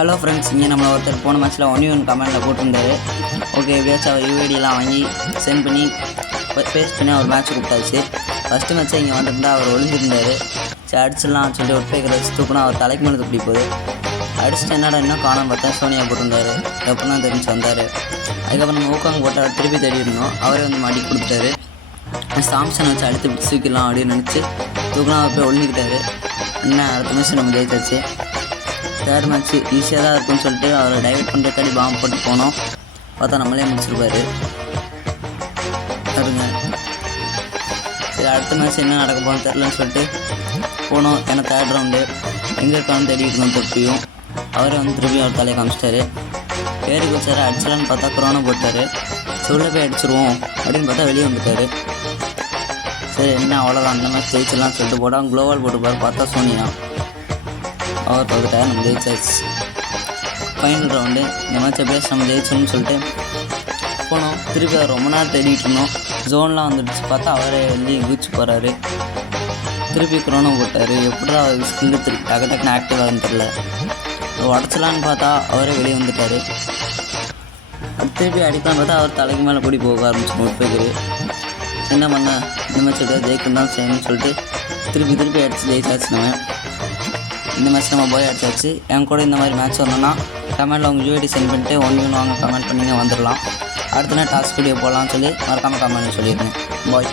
Hello friends, இங்கே நம்மளை ஒருத்தர் போன மேட்ச்சில் 1v1 கமெண்டில் போட்டிருந்தாரு. ஓகே, எப்படியாச்சும் அவர் யூஐடியெலாம் வாங்கி சென்ட் பண்ணி பேஸ்ட் பண்ணி அவர் மேட்ச் கூப்பிட்டாச்சு. ஃபஸ்ட்டு மேட்ச்சை இங்கே வந்துருந்தால் அவர் ஒளிஞ்சிருந்தார். சரி அடிச்சிடலாம் சொல்லிட்டு ஒரு பேக்கரை வச்சு தூக்குனா அவர் தலைக்கு மேலே தூக்கி போகுது. அடிச்சுட்டு என்னடா இன்னும் காணாமல் பார்த்தா சோனியா போட்டிருந்தாரு. எப்படின்னா தெரிஞ்சு வந்தார். அதுக்கப்புறம் நம்ம ஊக்காங்க போட்டால் திருப்பி தேடிடணும். அவரே வந்து மாட்டி கொடுத்துட்டாரு. சாம்சனை வச்சு அடுத்து தூக்கிடலாம் அப்படின்னு நினச்சி தூக்கினா அவர் போய் ஒழிஞ்சிக்கிட்டாரு. என்ன அடுத்த மேட்ச் நம்ம ஜெயிச்சாச்சு. தேர்ட் மேட்ச்சு ஈஸியாக தான் இருக்குன்னு சொல்லிட்டு அவரை டைவர்ட் பண்ணுறதுக்காடி பாம்பு போட்டு போனோம். பார்த்தா நம்மளே முடிச்சிருப்பாரு பாருங்க. சரி அடுத்த மேட்ச் என்ன நடக்க போகணும்னு தெரிலன்னு சொல்லிட்டு போனோம். ஏன்னா தேர்ட் ரவுண்டு எங்கே இருக்கான்னு தேடிட்டு இருந்தோம். திருப்பியும் அவரே வந்து திருப்பியும் அவர் தலையை காமிச்சிட்டாரு. பேருக்கு வச்சார். அடிச்சலான்னு பார்த்தா கொரோனா போட்டார். சொல்ல போய் அடிச்சிருவோம் அப்படின்னு பார்த்தா வெளியே வந்துட்டார். சரி என்ன அவ்வளோதான், அந்த மேட்ச் ஜெயிச்சிடலாம்னு சொல்லிட்டு போட்டால் குளோவால் போட்டுப்பார். பார்த்தா சோனியா அவர் பார்த்துட்டா நம்ம ஜெயிச்சாச்சு. ஃபைனல் ரவுண்டு இந்த மேட்ச் எப்படியாச்சும் நம்ம ஜெயிச்சோம்னு சொல்லிட்டு போனோம். திருப்பி அவர் ரொம்ப நேரம் தேடிட்டு இருந்தோம். ஜோன்லாம் வந்துடுச்சு. பார்த்தா அவரே வந்து குதிச்சு போகிறாரு. திருப்பி கொரோனா போட்டார். எப்படி தான் அவர் ஸ்கில்லு திருப்பி டக்குன்னு ஆக்டிவ் ஆகுன்னு தெரில. உடச்சலான்னு பார்த்தா அவரே வெளியே வந்துட்டார். திருப்பி அடிக்கலான்னு பார்த்தா அவர் தலைக்கு மேலே கூடி போக ஆரம்பிச்சு முற்பேக்குது. என்ன பண்ண இந்த மேட்ச் எப்படியா ஜெயிக்கணும் தான் செய்யணும்னு சொல்லிட்டு திருப்பி அடித்து ஜெயிச்சாச்சு. நம்ம இந்த மேட்ச் நம்ம போய் அடிச்சாச்சு. என் கூட இந்த மாதிரி மேட்ச் வரணும்னா கமெண்டில் உங்கள் யூஐடி சென்ட் பண்ணிட்டு 1v1 வாங்க கமெண்ட் பண்ணிங்க வந்துடலாம். அடுத்த நாள் டாஸ்க் வீடியோ போகலான்னு சொல்லி மறக்காமல் கமெண்ட் சொல்லிடுங்க. பாய்.